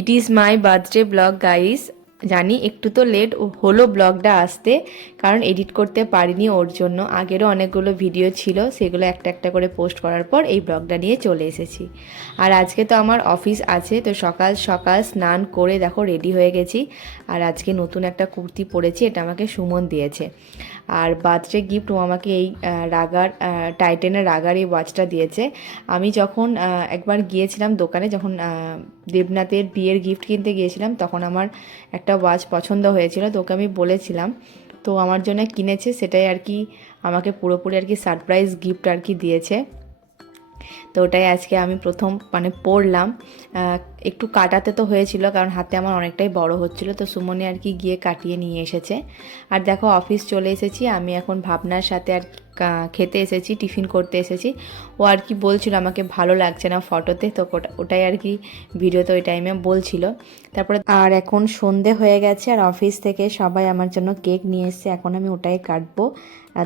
It is my birthday blog guys. জানি একটু তো লেট হলো ব্লগটা আসতে, কারণ এডিট করতে পারিনি ওর জন্য। আগেরও অনেকগুলো ভিডিও ছিল, সেগুলো একটা একটা করে পোস্ট করার পর এই ব্লগটা নিয়ে চলে এসেছি। আর আজকে তো আমার অফিস আছে, তো সকাল সকাল স্নান করে দেখো রেডি হয়ে গেছি। আর আজকে নতুন একটা কুর্তি পরেছি, এটা আমাকে সুমন দিয়েছে। আর বার্থডে গিফট ও আমাকে এই রাগার টাইটেনের রাগার এই ওয়াচটা দিয়েছে। আমি যখন একবার গিয়েছিলাম দোকানে, যখন দেবনাথের বিয়ের গিফট কিনতে গিয়েছিলাম, তখন আমার একটা ওয়াচ পছন্দ হয়েছিল, তো ওকে আমি বলেছিলাম, তো আমার জন্য কিনেছে। সেটাই আর কি আমাকে পুরোপুরি আর কি সারপ্রাইজ গিফট আর কি দিয়েছে। তো ওটাই আজকে আমি প্রথম মানে পরলাম। একটু কাটাতে তো হয়েছিল, কারণ হাতে আমার অনেকটাই বড় হচ্ছিল, তো সুমনে আর কি গিয়ে কাটিয়ে নিয়ে এসেছে। আর দেখো অফিস চলে এসেছি আমি এখন, ভাবনার সাথে আর খেতে এসেছি, টিফিন করতে এসেছি। ও আর কি বলছিল আমাকে ভালো লাগছে না ফটোতে, তো ওটাই আর কি ভিডিওতে ওই টাইমে বলছিল। তারপরে আর এখন সন্ধে হয়ে গেছে, আর অফিস থেকে সবাই আমার জন্য কেক নিয়ে এসেছে, এখন আমি ওটাই কাটবো।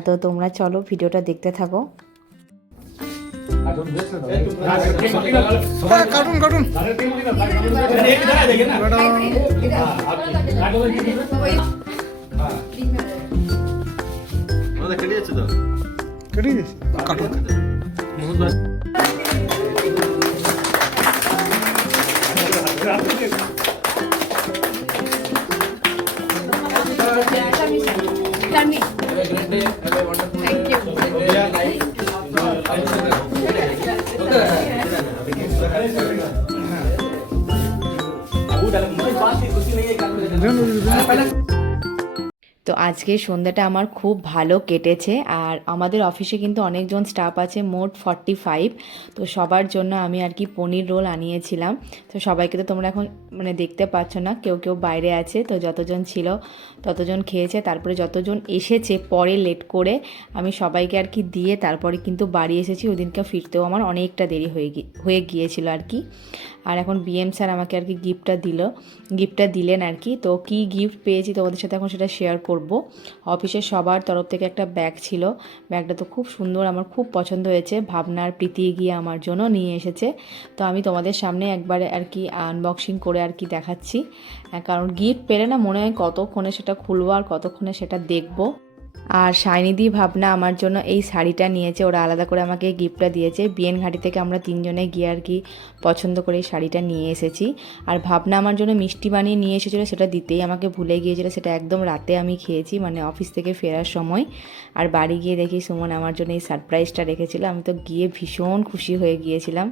তো তোমরা চলো ভিডিওটা দেখতে থাকো। কার্টুন কার্টুন কেটে দিয়েছে কার্টুন। তো আজকে সন্ধ্যাটা আমার খুব ভালো কেটেছে। আর আমাদের অফিসে কিন্তু অনেকজন স্টাফ আছে, মোট 45। তো সবার জন্য আমি আর কি পনির রোল আনিয়েছিলাম। তো সবাইকে তো তোমরা এখন মানে দেখতে পাচ্ছ না, কেউ কেউ বাইরে আছে। তো যতজন ছিল ততজন খেয়েছে, তারপরে যতজন এসেছে পরে লেট করে আমি সবাইকে আর কি দিয়ে তারপরে কিন্তু বাড়ি এসেছি। ওদিনকে ফিরতেও আমার অনেকটা দেরি হয়ে গিয়েছিল আর কি। আর এখন বিএম স্যার আমাকে আর কি গিফটটা দিলেন আর কি। তো কি গিফট পেয়েছি তোমাদের সাথে এখন সেটা শেয়ার করব। অফিসের সবার তরফ থেকে একটা ব্যাগ ছিল, ব্যাগটা তো খুব সুন্দর, আমার খুব পছন্দ হয়েছে। ভাবনার প্রীতি গিয়ে আমার জন্য নিয়ে এসেছে। তো আমি তোমাদের সামনে একবারে আর কি আনবক্সিং করে আর কি দেখাচ্ছি, কারণ গিফট পেলে না মনে হয় কতক্ষণে সেটা খুলবো আর কতক্ষণে সেটা দেখবো। আর শাইনিদি ভাবনা আমার জন্য এই শাড়িটা নিয়েছে, ওরা আলাদা করে আমাকে গিফটটা দিয়েছে। বিএন ঘাটি থেকে আমরা তিনজনে গিয়ে আর কি পছন্দ করে এই শাড়িটা নিয়ে এসেছি। আর ভাবনা আমার জন্য মিষ্টি বানিয়ে নিয়ে এসেছিলো, সেটা দিতেই আমাকে ভুলে গিয়েছিলো। সেটা একদম রাতে আমি খেয়েছি, মানে অফিস থেকে ফেরার সময়। আর বাড়ি গিয়ে দেখি সুমন আমার জন্য এই সারপ্রাইজটা রেখেছিল, আমি তো গিয়ে ভীষণ খুশি হয়ে গিয়েছিলাম।